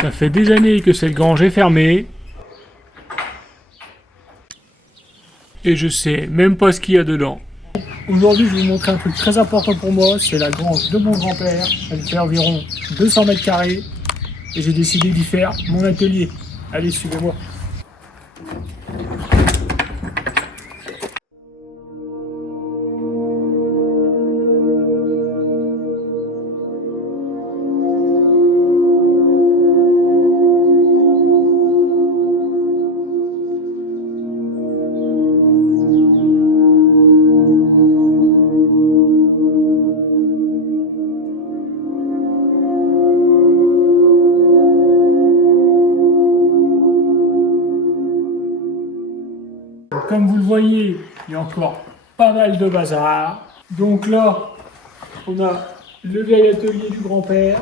Ça fait des années que cette grange est fermée. Et je sais même pas ce qu'il y a dedans. Aujourd'hui, je vais vous montrer un truc très important pour moi. C'est la grange de mon grand-père. Elle fait environ 200 mètres carrés. Et j'ai décidé d'y faire mon atelier. Allez, suivez-moi. Comme vous le voyez, il y a encore pas mal de bazar. Donc là, on a le vieil atelier du grand-père.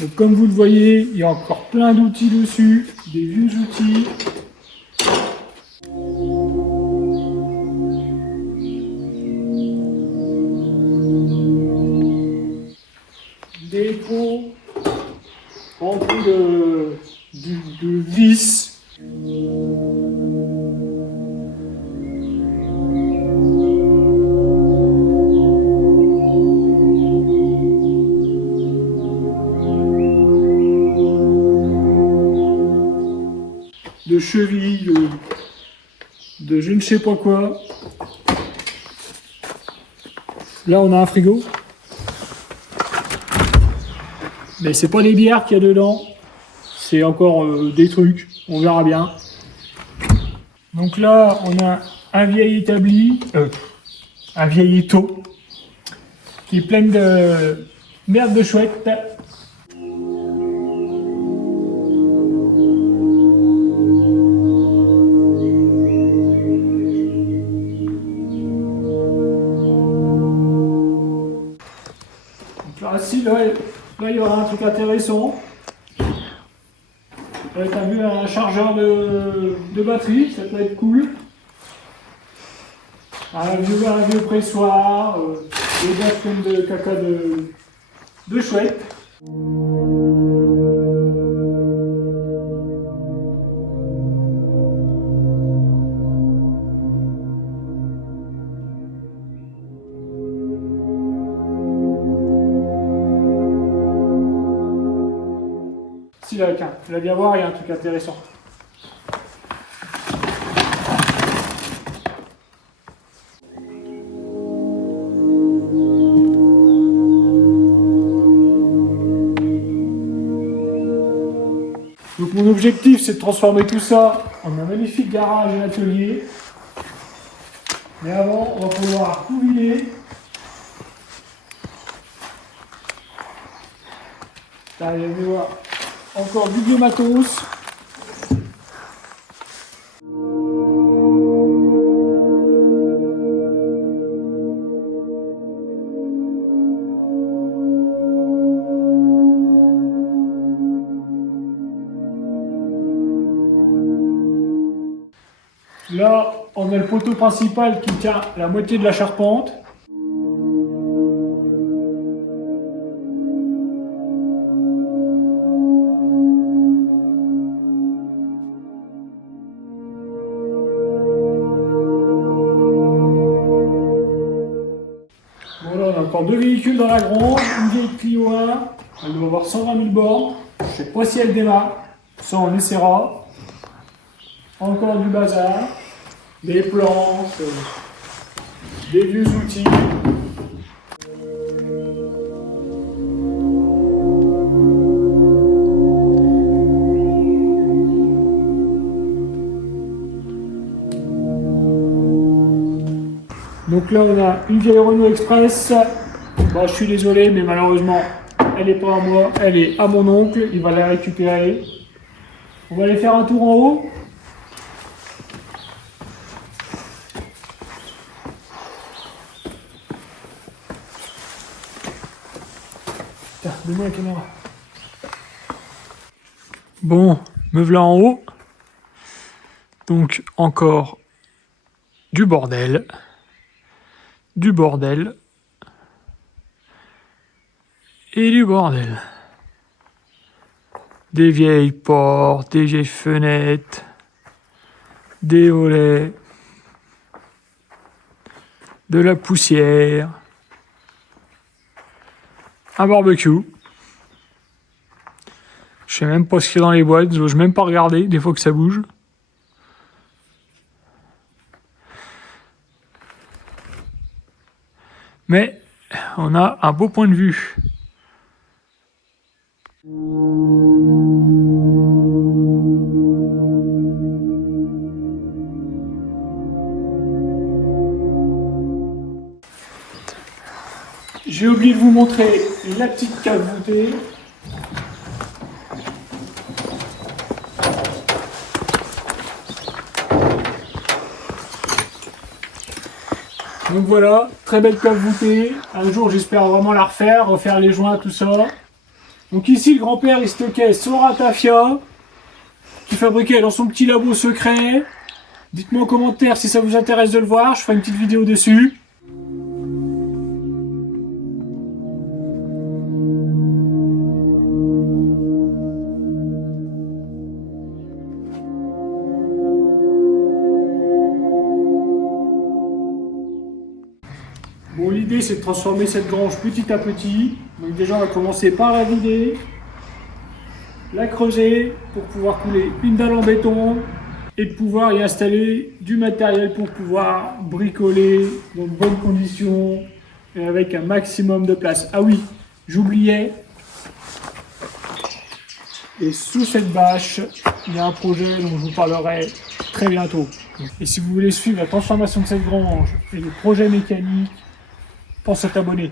Donc comme vous le voyez, il y a encore plein d'outils dessus, des vieux outils. Des pots remplis de vis. De chevilles, de je ne sais pas quoi. Là, on a un frigo. Mais c'est pas des bières qu'il y a dedans. C'est encore des trucs. On verra bien. Donc là, on a un vieil établi, un vieil étau, qui est plein de merde de chouette. Là, il y aura un truc intéressant. T'as vu un chargeur de batterie, ça peut être cool. Un vieux pressoir, des bâtons de caca de chouette. Si là, tu vas bien voir, il y a un truc intéressant. Donc mon objectif, c'est de transformer tout ça en un magnifique garage et atelier. Mais avant, on va pouvoir tout vider. Allez, vous allez voir. Encore du vieux matos. Là, on a le poteau principal qui tient la moitié de la charpente. Voilà, on a encore deux véhicules dans la grange, une vieille Clio 1, elle doit avoir 120 000 bornes, je sais pas si elle démarre, ça on essaiera. Encore du bazar, des planches, des vieux outils. Donc là on a une vieille Renault Express. Bon, je suis désolé mais malheureusement elle n'est pas à moi, elle est à mon oncle, il va la récupérer. On va aller faire un tour en haut. Tiens, donne-moi la caméra. Bon, me voilà en haut. Donc encore du bordel, du bordel et du bordel. Des vieilles portes, des vieilles fenêtres, des volets, de la poussière, un barbecue. Je sais même pas ce qu'il y a dans les boîtes, j'ose même pas regarder, des fois que ça bouge. Mais on a un beau point de vue. J'ai oublié de vous montrer la petite cave voûtée. Donc voilà, très belle cave voûtée. Un jour, j'espère vraiment la refaire les joints, tout ça. Donc ici, le grand-père, il stockait son ratafia, qu'il fabriquait dans son petit labo secret. Dites-moi en commentaire si ça vous intéresse de le voir, je ferai une petite vidéo dessus. Bon, l'idée c'est de transformer cette grange petit à petit. Donc déjà on va commencer par la vider, la creuser pour pouvoir couler une dalle en béton et de pouvoir y installer du matériel pour pouvoir bricoler dans de bonnes conditions et avec un maximum de place. Ah oui, j'oubliais. Et sous cette bâche, il y a un projet dont je vous parlerai très bientôt. Et si vous voulez suivre la transformation de cette grange et les projets mécaniques, pensez à t'abonner.